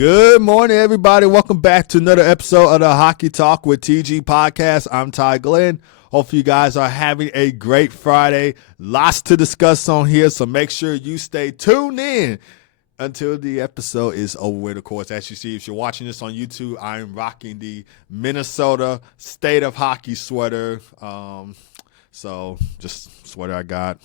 Good morning, everybody. Welcome back to another episode of the Hockey Talk with TG podcast. I'm Ty Glenn. Hopefully you guys are having a great Friday. Lots to discuss on here, so make sure you stay tuned in until the episode is over with. Of course, as you see, if you're watching this on YouTube, I'm rocking the Minnesota State of Hockey sweater. So just sweater I got.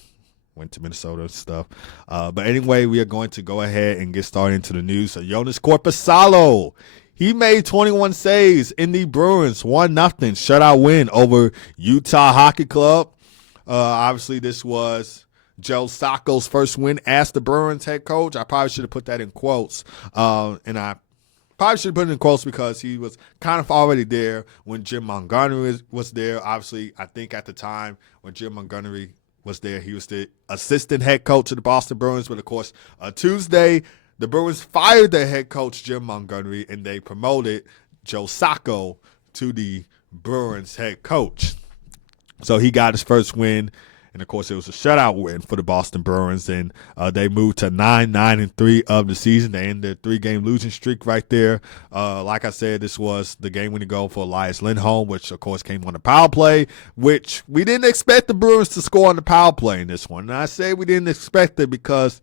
Went to Minnesota and stuff. But anyway, we are going to go ahead and get started into the news. So Joonas Korpisalo, he made 21 saves in the Bruins 1-0 shutout win over Utah Hockey Club. Obviously, this was Joe Sacco's first win as the Bruins head coach. I probably should have put that in quotes. And I probably should have put it in quotes because he was kind of already there when Jim Montgomery was there. Obviously, I think at the time when Jim Montgomery was there, he was the assistant head coach of the Boston Bruins. But, of course, Tuesday, the Bruins fired their head coach, Jim Montgomery, and they promoted Joe Sacco to the Bruins head coach. So he got his first win. And, of course, it was a shutout win for the Boston Bruins, and they moved to 9-3 of the season. They ended their three-game losing streak right there. Like I said, this was the game-winning goal for Elias Lindholm, which, of course, came on the power play, which we didn't expect the Bruins to score on the power play in this one. And I say we didn't expect it because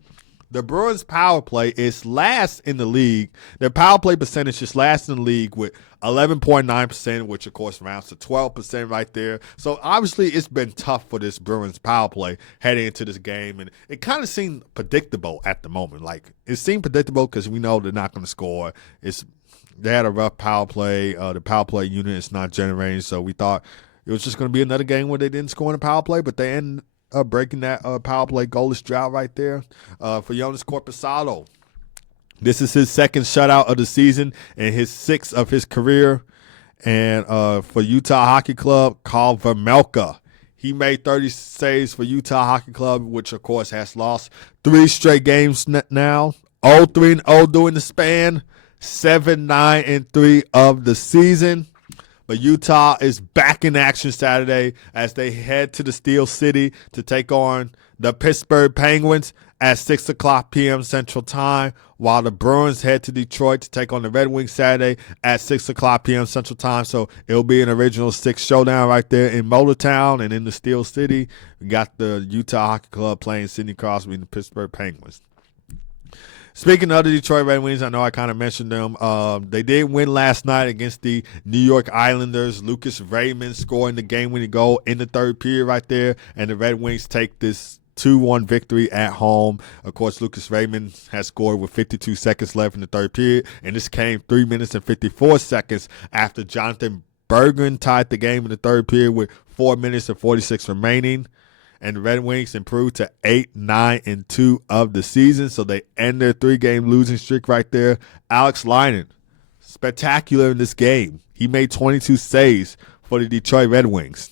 the Bruins' power play is last in the league. Their power play percentage is last in the league with 11.9%, which, of course, rounds to 12% right there. So, obviously, it's been tough for this Bruins power play heading into this game. And it kind of seemed predictable at the moment. Like, it seemed predictable because we know they're not going to score. They had a rough power play. The power play unit is not generating. So, we thought it was just going to be another game where they didn't score in the power play. But they ended breaking that power play goalless drought right there for Joonas Korpisalo. This is his second shutout of the season and his sixth of his career. And for Utah Hockey Club, Carl Vermelka, he made 30 saves for Utah Hockey Club, which, of course, has lost 3 straight games now. 0-3-0 during the span, 7-9-3 of the season. But Utah is back in action Saturday as they head to the Steel City to take on the Pittsburgh Penguins at 6 o'clock p.m. Central Time, while the Bruins head to Detroit to take on the Red Wings Saturday at 6 o'clock p.m. Central Time. So it'll be an original 6 showdown right there in Motortown and in the Steel City. We got the Utah Hockey Club playing Sidney Crosby and the Pittsburgh Penguins. Speaking of the Detroit Red Wings, I know I kind of mentioned them. They did win last night against the New York Islanders. Lucas Raymond scoring the game-winning goal in the third period right there, and the Red Wings take this 2-1 victory at home. Of course, Lucas Raymond has scored with 52 seconds left in the third period, and this came 3 minutes and 54 seconds after Jonathan Berggren tied the game in the third period with 4 minutes and 46 remaining. And the Red Wings improved to 8-9-2 of the season, so they end their 3-game losing streak right there. Alex Lynn, spectacular in this game. He made 22 saves for the Detroit Red Wings.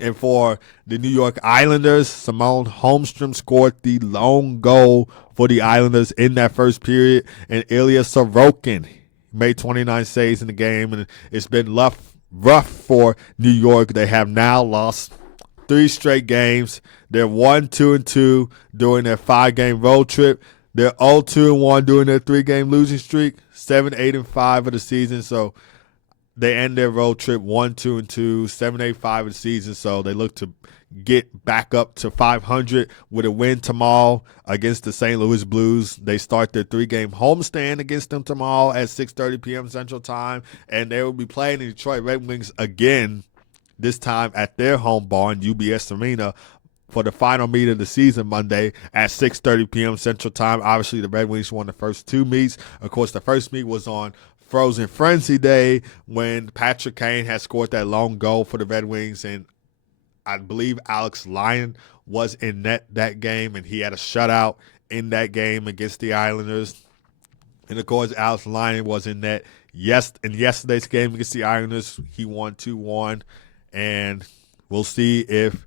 And for the New York Islanders, Simone Holmstrom scored the lone goal for the Islanders in that first period. And Ilya Sorokin made 29 saves in the game. And it's been rough for New York. They have now lost 3 straight games. They're 1-2-2 during their 5-game road trip. They're 0-2-1 during their 3-game losing streak. 7-8-5 of the season. So they end their road trip 1-2-2, 7-8-5 of the season. So they look to get back up to 500 with a win tomorrow against the St. Louis Blues. They start their 3-game homestand against them tomorrow at 6:30 p.m. Central Time, and they will be playing the Detroit Red Wings again, this time at their home barn, UBS Arena, for the final meet of the season Monday at 6:30 p.m. Central Time. Obviously, the Red Wings won the first 2 meets. Of course, the first meet was on Frozen Frenzy Day when Patrick Kane had scored that lone goal for the Red Wings, and I believe Alex Lynn was in net that game, and he had a shutout in that game against the Islanders. And, of course, Alex Lynn was in net in yesterday's game against the Islanders. He won 2-1. And we'll see if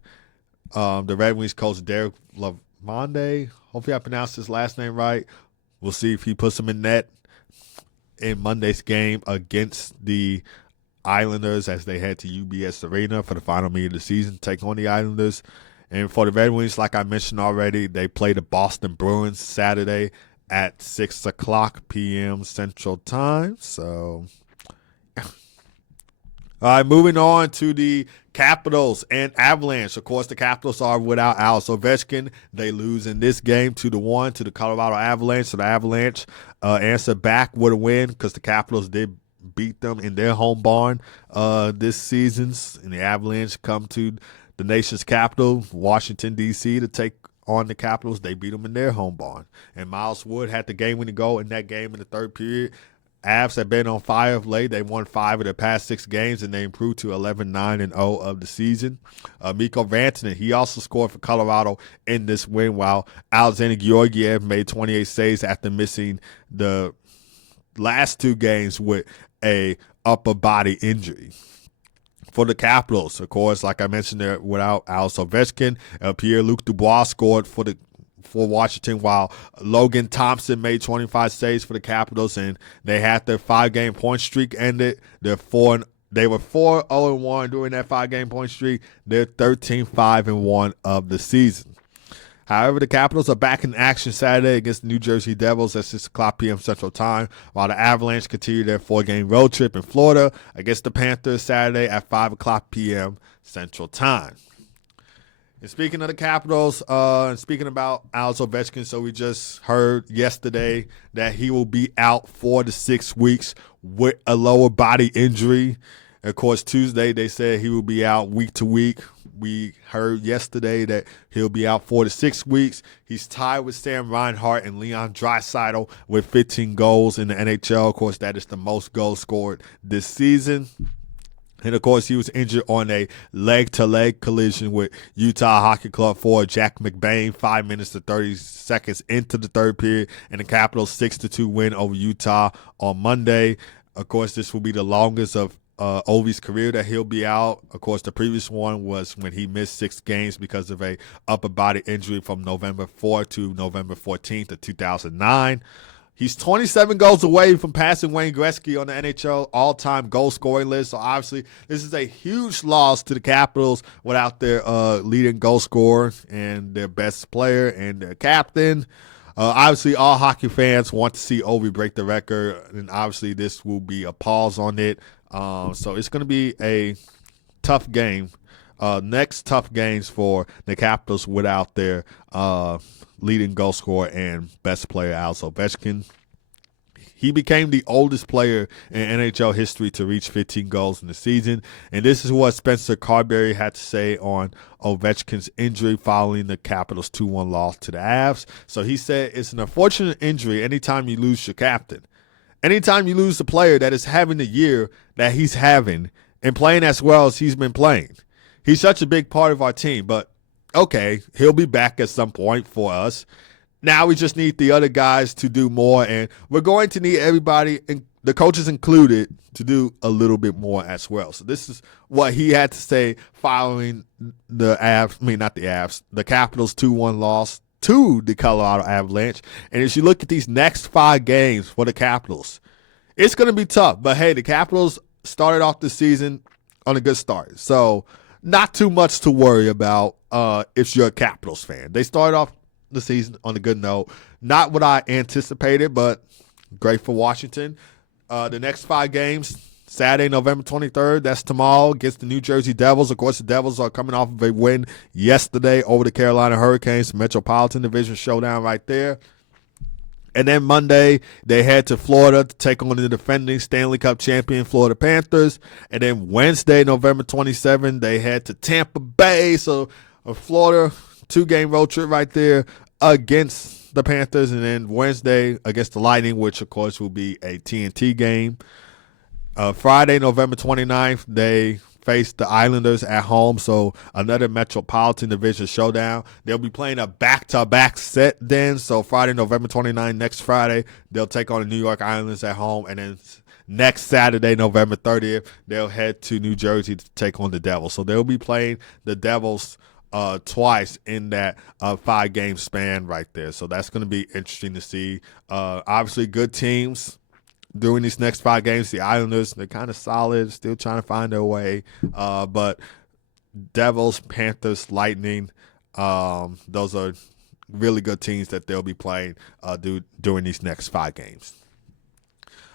the Red Wings coach Derek Lamonde, hopefully I pronounced his last name right, we'll see if he puts him in net in Monday's game against the Islanders as they head to UBS Arena for the final meet of the season, take on the Islanders. And for the Red Wings, like I mentioned already, they play the Boston Bruins Saturday at 6 o'clock p.m. Central Time. So, all right, moving on to the Capitals and Avalanche. Of course, the Capitals are without Alex Ovechkin. They lose in this game 2-1 to the Colorado Avalanche. So the Avalanche answer back with a win because the Capitals did beat them in their home barn this season. And the Avalanche come to the nation's capital, Washington, D.C., to take on the Capitals. They beat them in their home barn. And Miles Wood had the game-winning goal in that game in the third period. Avs have been on fire of late. They won 5 of their past 6 games, and they improved to 11-9-0 of the season. Mikko Rantanen, he also scored for Colorado in this win, while Alexander Georgiev made 28 saves after missing the last 2 games with a upper body injury. For the Capitals, of course, like I mentioned there, without Alex Ovechkin, Pierre-Luc Dubois scored for Washington, while Logan Thompson made 25 saves for the Capitals, and they had their 5-game point streak ended. They were 4-0-1 during that 5-game point streak. They're 13-5-1 of the season. However, the Capitals are back in action Saturday against the New Jersey Devils at 6 o'clock p.m. Central Time, while the Avalanche continue their 4-game road trip in Florida against the Panthers Saturday at 5 o'clock p.m. Central Time. And speaking of the Capitals, and speaking about Alex Ovechkin, so we just heard yesterday that he will be out 4 to 6 weeks with a lower body injury. And of course, Tuesday they said he will be out week to week. We heard yesterday that he'll be out 4 to 6 weeks. He's tied with Sam Reinhart and Leon Draisaitl with 15 goals in the NHL. Of course, that is the most goals scored this season. And, of course, he was injured on a leg-to-leg collision with Utah Hockey Club forward Jack McBain 5 minutes to 30 seconds into the third period, and the Capitals 6-2 win over Utah on Monday. Of course, this will be the longest of Ovi's career that he'll be out. Of course, the previous one was when he missed 6 games because of a upper body injury from November 4th to November 14th of 2009. He's 27 goals away from passing Wayne Gretzky on the NHL all-time goal-scoring list. So, obviously, this is a huge loss to the Capitals without their leading goal scorer and their best player and their captain. Obviously, all hockey fans want to see Ovi break the record, and obviously this will be a pause on it. So it's going to be a tough game. Next tough games for the Capitals without their leading goal scorer and best player, Alex Ovechkin. He became the oldest player in NHL history to reach 15 goals in the season. And this is what Spencer Carberry had to say on Ovechkin's injury following the Capitals' 2-1 loss to the Avs. So he said, it's an unfortunate injury anytime you lose your captain. Anytime you lose the player that is having the year that he's having and playing as well as he's been playing. He's such a big part of our team, but okay, he'll be back at some point for us. Now we just need the other guys to do more, and we're going to need everybody, and the coaches included, to do a little bit more as well. So this is what he had to say following the Capitals' 2-1 loss to the Colorado Avalanche. And as you look at these next 5 games for the Capitals, it's going to be tough. But, hey, the Capitals started off the season on a good start. So not too much to worry about if you're a Capitals fan. They started off the season on a good note. Not what I anticipated, but great for Washington. The next 5 games, Saturday, November 23rd, that's tomorrow, against the New Jersey Devils. Of course, the Devils are coming off of a win yesterday over the Carolina Hurricanes, Metropolitan Division showdown right there. And then Monday, they head to Florida to take on the defending Stanley Cup champion Florida Panthers. And then Wednesday, November 27th, they head to Tampa Bay. So a Florida 2-game road trip right there against the Panthers. And then Wednesday against the Lightning, which, of course, will be a TNT game. Friday, November 29th, they face the Islanders at home, so another Metropolitan Division showdown. They'll be playing a back-to-back set then, so Friday, November 29th, next Friday, they'll take on the New York Islanders at home, and then next Saturday, November 30th, they'll head to New Jersey to take on the Devils. So they'll be playing the Devils twice in that 5-game span right there. So that's going to be interesting to see. Obviously, good teams during these next 5 games. The Islanders, they're kind of solid, still trying to find their way. But Devils, Panthers, Lightning, those are really good teams that they'll be playing during these next 5 games.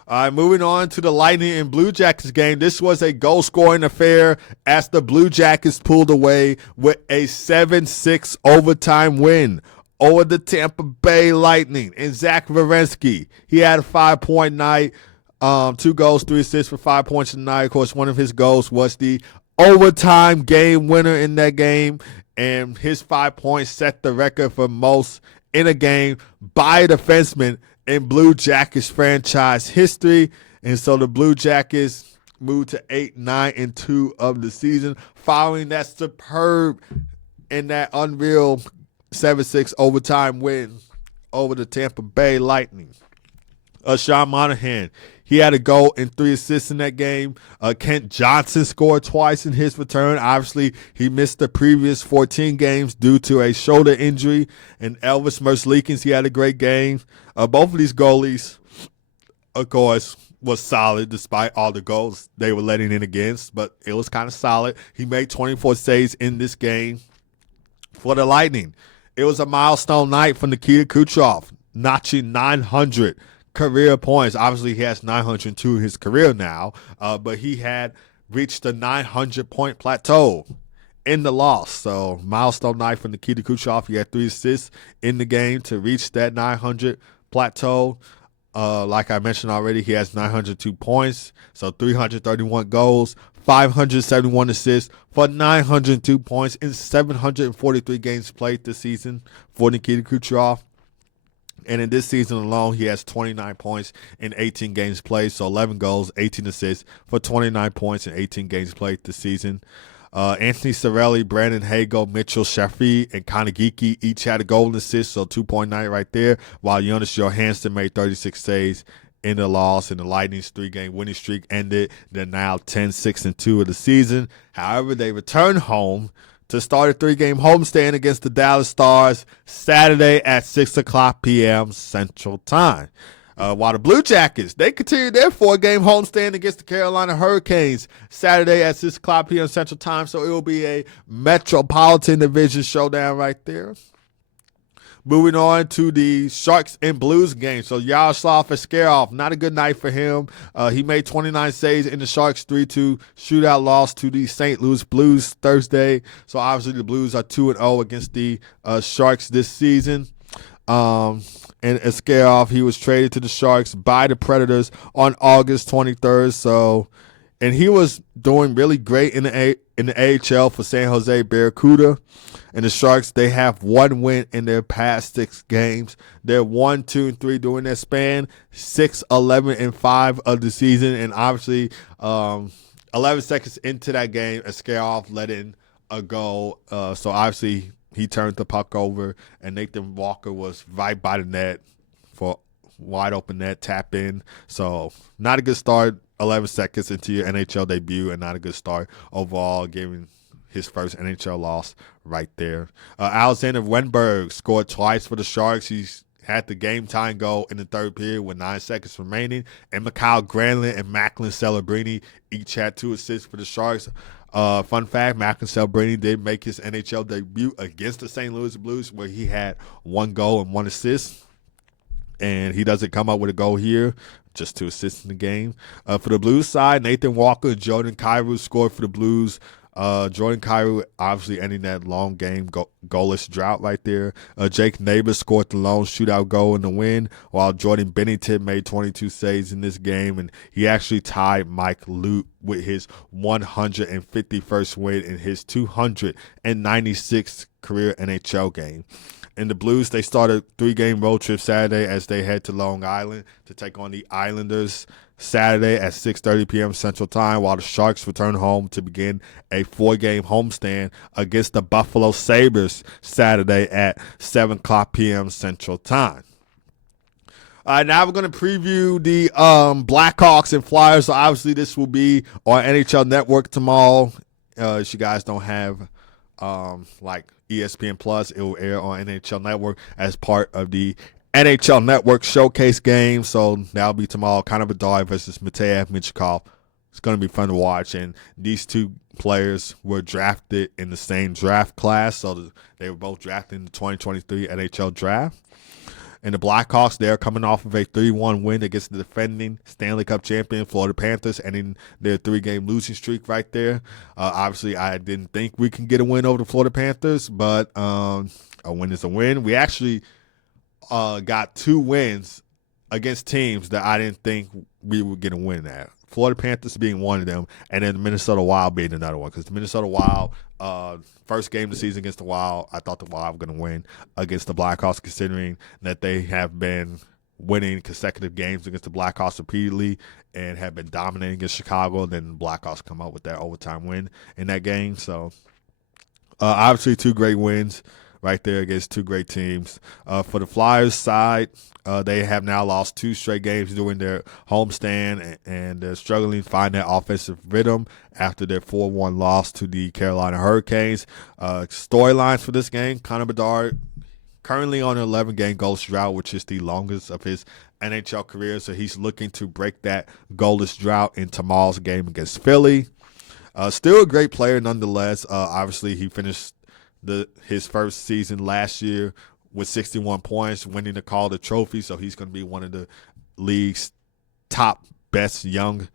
All right, moving on to the Lightning and Blue Jackets game. This was a goal-scoring affair as the Blue Jackets pulled away with a 7-6 overtime win over the Tampa Bay Lightning. And Zach Werenski, he had a 5-point night, 2 goals, 3 assists for 5 points tonight. Of course, one of his goals was the overtime game winner in that game, and his 5 points set the record for most in a game by a defenseman in Blue Jackets franchise history. And so the Blue Jackets moved to 8-9-2 of the season following that superb and that unreal 7-6 overtime win over the Tampa Bay Lightning. Sean Monahan, he had a goal and 3 assists in that game. Kent Johnson scored twice in his return. Obviously, he missed the previous 14 games due to a shoulder injury. And Elvis Merzlikins, he had a great game. Both of these goalies, of course, was solid despite all the goals they were letting in against. But it was kind of solid. He made 24 saves in this game for the Lightning. It was a milestone night for Nikita Kucherov, notching 900 career points. Obviously, he has 902 in his career now, but he had reached the 900-point plateau in the loss. So, milestone night for Nikita Kucherov. He had 3 assists in the game to reach that 900 plateau. Like I mentioned already, he has 902 points, so 331 goals, 571 assists for 902 points in 743 games played this season for Nikita Kucherov. And in this season alone, he has 29 points in 18 games played, so 11 goals, 18 assists for 29 points in 18 games played this season. Anthony Cirelli, Brandon Hagel, Mitchell Shafee, and Kanagiki each had a goal and assist, so 2.9 right there, while Jonas Johansson made 36 saves in the loss, and the Lightning's 3-game winning streak ended. They're now 10-6-2 of the season. However, they return home to start a 3-game homestand against the Dallas Stars Saturday at 6 o'clock p.m. Central Time. While the Blue Jackets, they continue their 4-game homestand against the Carolina Hurricanes Saturday at 6 o'clock p.m. Central Time. So it will be a Metropolitan Division showdown right there. Moving on to the Sharks and Blues game. So Yaroslav Askarov, not a good night for him. He made 29 saves in the Sharks' 3-2 shootout loss to the St. Louis Blues Thursday. So obviously the Blues are 2-0 against the Sharks this season. And Askarov, he was traded to the Sharks by the Predators on August 23rd. So, and he was doing really great in the AHL for San Jose Barracuda. And the Sharks, they have 1 win in their past 6 games. They're 1-2-3 during that span, 6-11-5 of the season. And obviously, 11 seconds into that game, Askarov let in a goal. So obviously, he turned the puck over, and Nathan Walker was right by the net for wide open net, tap in. So not a good start 11 seconds into your NHL debut, and not a good start overall, giving his first NHL loss right there. Alexander Wenberg scored twice for the Sharks. He's had the game-time goal in the third period with 9 seconds remaining. And Mikhail Granlund and Macklin Celebrini each had 2 assists for the Sharks. Fun fact, Macklin Celebrini did make his NHL debut against the St. Louis Blues, where he had 1 goal and 1 assist. And he doesn't come up with a goal here, just 2 assists in the game. For the Blues side, Nathan Walker and Jordan Kyrou scored for the Blues. Jordan Kyrou obviously ending that long game goalless drought right there. Jake Neighbors scored the lone shootout goal in the win, while Jordan Bennington made 22 saves in this game, and he actually tied Mike Lute with his 151st win in his 296th career NHL game. And the Blues, they started a 3-game road trip Saturday as they head to Long Island to take on the Islanders Saturday at 6:30 p.m. Central Time, while the Sharks return home to begin a 4-game homestand against the Buffalo Sabres Saturday at 7 o'clock p.m. Central Time. All right, now we're going to preview the Blackhawks and Flyers. So obviously this will be on NHL Network tomorrow. If you guys don't have like ESPN Plus, it will air on NHL Network as part of the NHL Network showcase game. So that'll be tomorrow. Connor Bedard versus Matvei Michkov It's going to be fun to watch. And these two players were drafted in the same draft class, so they were both drafted in the 2023 NHL Draft. And the Blackhawks, they're coming off of a 3-1 win against the defending Stanley Cup champion Florida Panthers, ending their 3-game losing streak right there. Obviously, I didn't think we can get a win over the Florida Panthers, but a win is a win. We actually got 2 wins against teams that I didn't think we would get a win at. Florida Panthers being one of them, and then the Minnesota Wild being another one. Because the Minnesota Wild, first game of the season against the Wild, I thought the Wild were going to win against the Blackhawks, considering that they have been winning consecutive games against the Blackhawks repeatedly and have been dominating against Chicago. And then the Blackhawks come up with that overtime win in that game. So, obviously, 2 great wins right there against 2 great teams. For the Flyers side, they have now lost 2 straight games during their homestand, and they're struggling to find that offensive rhythm after their 4-1 loss to the Carolina Hurricanes. Storylines for this game: Connor Bedard currently on an 11-game goalless drought, which is the longest of his NHL career, so he's looking to break that goalless drought in tomorrow's game against Philly. Still a great player nonetheless. Obviously, he finished his first season last year with 61 points, winning the Calder Trophy, so he's going to be one of the league's top best young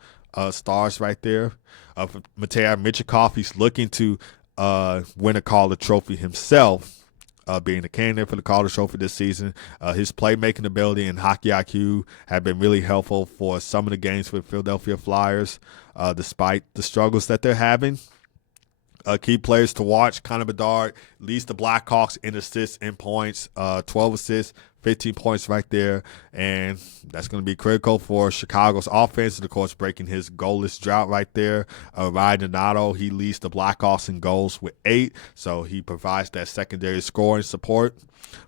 stars right there. For Matvei Michkov, he's looking to win a Calder Trophy himself, being a candidate for the Calder Trophy this season. His playmaking ability and hockey IQ have been really helpful for some of the games for the Philadelphia Flyers, despite the struggles that they're having. Key players to watch: Connor Bedard leads the Blackhawks in assists and points, 12 assists, 15 points right there, and that's going to be critical for Chicago's offense, and of course breaking his goalless drought right there. Ryan Donato, he leads the Blackhawks in goals with 8, so he provides that secondary scoring support.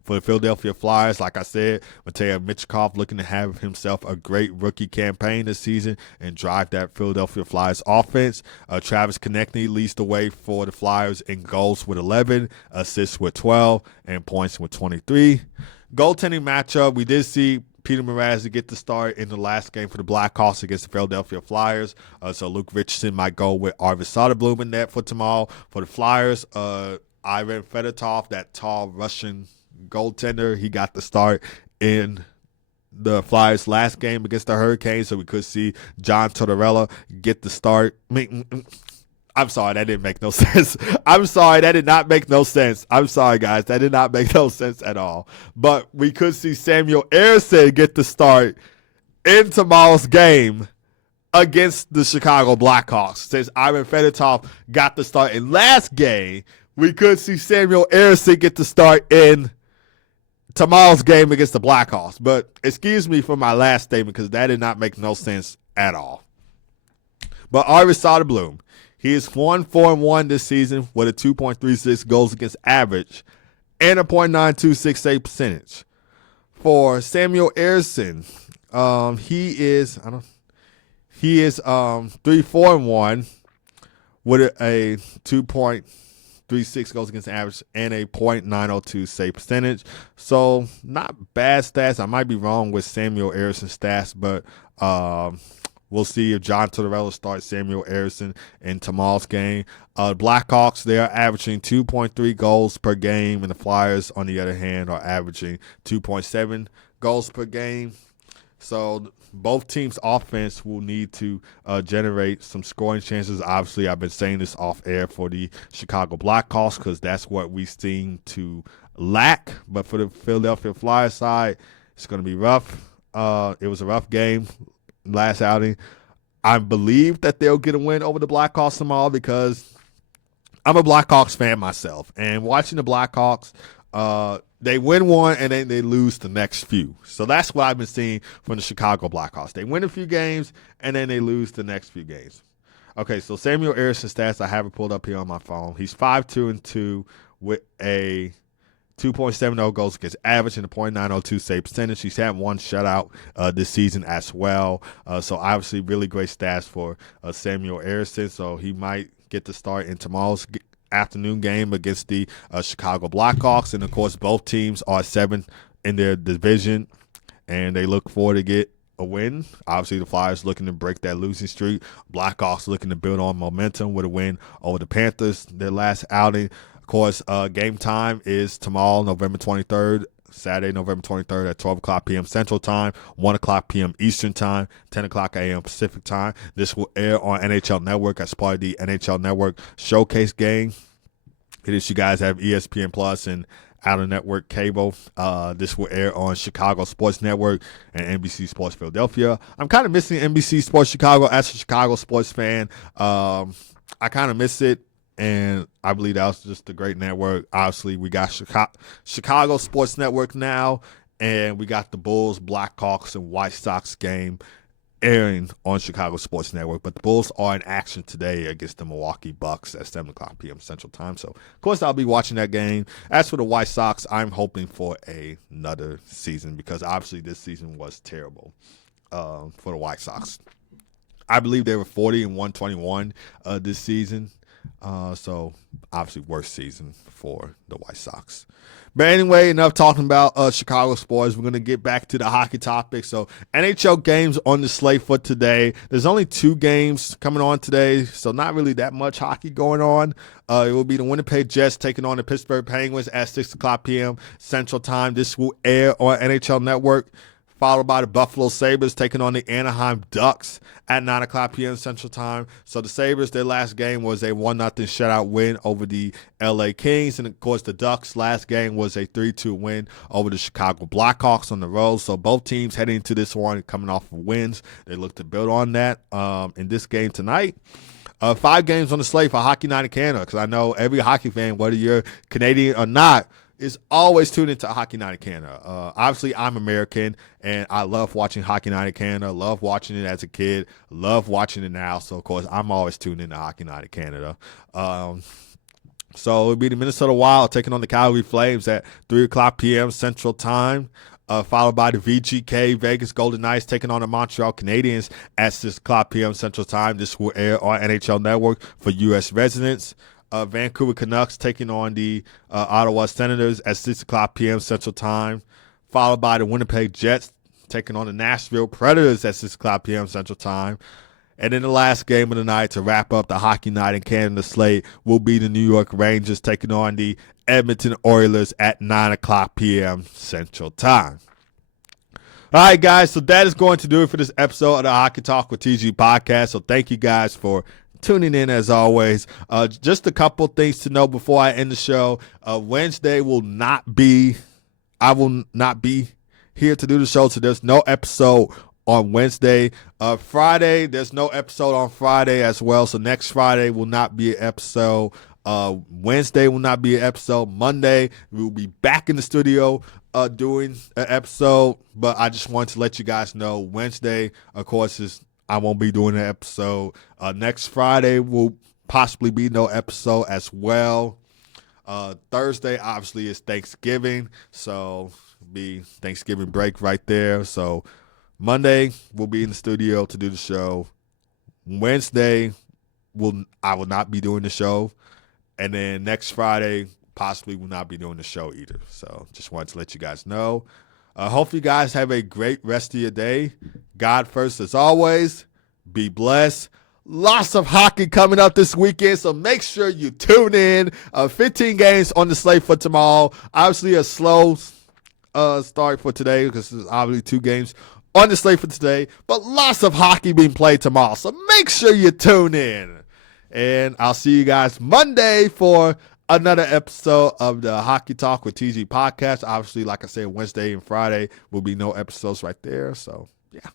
For the Philadelphia Flyers, like I said, Matvei Michkov looking to have himself a great rookie campaign this season and drive that Philadelphia Flyers offense. Travis Konechny leads the way for the Flyers in goals with 11, assists with 12, and points with 23. Goaltending matchup, we did see Peter Mrazek get the start in the last game for the Blackhawks against the Philadelphia Flyers. So Luke Richardson might go with Arvid Soderblom in net for tomorrow. For the Flyers, Ivan Fedotov, that tall Russian goaltender, he got the start in the Flyers' last game against the Hurricanes, so we could see John Tortorella get the start. I'm sorry, that didn't make no sense. I'm sorry, that did not make no sense. I'm sorry, guys, that did not make no sense at all. But we could see Samuel Ersson get the start in tomorrow's game against the Chicago Blackhawks. Since Ivan Fedotov got the start in last game, we could see Samuel Ersson get the start in tomorrow's game against the Blackhawks. But excuse me for my last statement, because that did not make no sense at all. But Arvid Soderblom, he is 1-4-1 this season with a 2.36 goals against average and a .926 save percentage. For Samuel Ersson, he is 3-4-1 with a 2.36 goals against average and a .902 save percentage. So not bad stats. I might be wrong with Samuel Ersson's stats, but we'll see if John Tortorella starts Samuel Ersson in tomorrow's game. Blackhawks, they are averaging 2.3 goals per game, and the Flyers, on the other hand, are averaging 2.7 goals per game. So both teams' offense will need to generate some scoring chances. Obviously, I've been saying this off air for the Chicago Blackhawks because that's what we seem to lack. But for the Philadelphia Flyers side, it's going to be rough. It was a rough game last outing. I believe that they'll get a win over the Blackhawks tomorrow because I'm a Blackhawks fan myself. And watching the Blackhawks, they win one and then they lose the next few. So that's what I've been seeing from the Chicago Blackhawks. They win a few games and then they lose the next few games. Okay, so Samuel Ersson's stats, I have it pulled up here on my phone. He's 5-2-2 with a 2.70 goals against average and a .902 save percentage. He's had one shutout this season as well. So obviously really great stats for Samuel Ersson. So he might get the start in tomorrow's afternoon game against the Chicago Blackhawks. And, of course, both teams are 7th in their division, and they look forward to get a win. Obviously, the Flyers looking to break that losing streak. Blackhawks looking to build on momentum with a win over the Panthers, their last outing. Of course, game time is tomorrow, November 23rd. Saturday, November 23rd at 12 o'clock p.m. Central Time, 1 o'clock p.m. Eastern Time, 10 o'clock a.m. Pacific Time. This will air on NHL Network as part of the NHL Network Showcase game. It is you guys have ESPN Plus and out-of-network cable. This will air on Chicago Sports Network and NBC Sports Philadelphia. I'm kind of missing NBC Sports Chicago as a Chicago sports fan. I kind of miss it, and I believe that was just a great network. Obviously, we got Chicago Sports Network now, and we got the Bulls, Blackhawks, and White Sox game airing on Chicago Sports Network. But the Bulls are in action today against the Milwaukee Bucks at 7 o'clock p.m. Central Time. So, of course, I'll be watching that game. As for the White Sox, I'm hoping for another season because obviously this season was terrible for the White Sox. I believe they were 40-121 this season. So, obviously, worst season for the White Sox. But anyway, enough talking about Chicago sports. We're going to get back to the hockey topic. So, NHL games on the slate for today. There's only 2 games coming on today, so not really that much hockey going on. It will be the Winnipeg Jets taking on the Pittsburgh Penguins at 6 o'clock p.m. Central Time. This will air on NHL Network, followed by the Buffalo Sabres taking on the Anaheim Ducks at 9 o'clock p.m. Central Time. So the Sabres, their last game was a 1-0 shutout win over the LA Kings. And, of course, the Ducks' last game was a 3-2 win over the Chicago Blackhawks on the road. So both teams heading into this one coming off of wins. They look to build on that in this game tonight. 5 games on the slate for Hockey Night in Canada because I know every hockey fan, whether you're Canadian or not, is always tuned into Hockey Night in Canada. Obviously, I'm American, and I love watching Hockey Night in Canada. Love watching it as a kid. Love watching it now. So, of course, I'm always tuned into Hockey Night in Canada. So, it'll be the Minnesota Wild taking on the Calgary Flames at 3 o'clock p.m. Central Time. Followed by the VGK Vegas Golden Knights taking on the Montreal Canadiens at 6 o'clock p.m. Central Time. This will air on NHL Network for U.S. residents. Vancouver Canucks taking on the Ottawa Senators at 6 o'clock p.m. Central Time, followed by the Winnipeg Jets taking on the Nashville Predators at 6 o'clock p.m. Central Time. And then the last game of the night to wrap up the Hockey Night in Canada slate will be the New York Rangers taking on the Edmonton Oilers at 9 o'clock p.m. Central Time. All right, guys, so that is going to do it for this episode of the Hockey Talk with TG podcast. So thank you guys for tuning in as always. Just a couple things to know before I end the show. Wednesday I will not be here to do the show, so there's no episode on Wednesday. Friday, there's no episode on Friday as well, so next Friday will not be an episode. Wednesday will not be an episode. Monday, we will be back in the studio doing an episode, but I just wanted to let you guys know Wednesday, of course, I won't be doing an episode. Next Friday will possibly be no episode as well. Thursday, obviously, is Thanksgiving, so be Thanksgiving break right there. So Monday, we'll be in the studio to do the show. Wednesday, I will not be doing the show. And then next Friday, possibly will not be doing the show either. So just wanted to let you guys know. Hopefully, you guys have a great rest of your day. God first, as always. Be blessed. Lots of hockey coming up this weekend, so make sure you tune in. 15 games on the slate for tomorrow. Obviously, a slow start for today because there's obviously 2 games on the slate for today, but lots of hockey being played tomorrow, so make sure you tune in. And I'll see you guys Monday for another episode of the Hockey Talk with TG podcast. Obviously, like I said, Wednesday and Friday will be no episodes right there. So, yeah.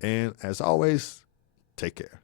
And as always, take care.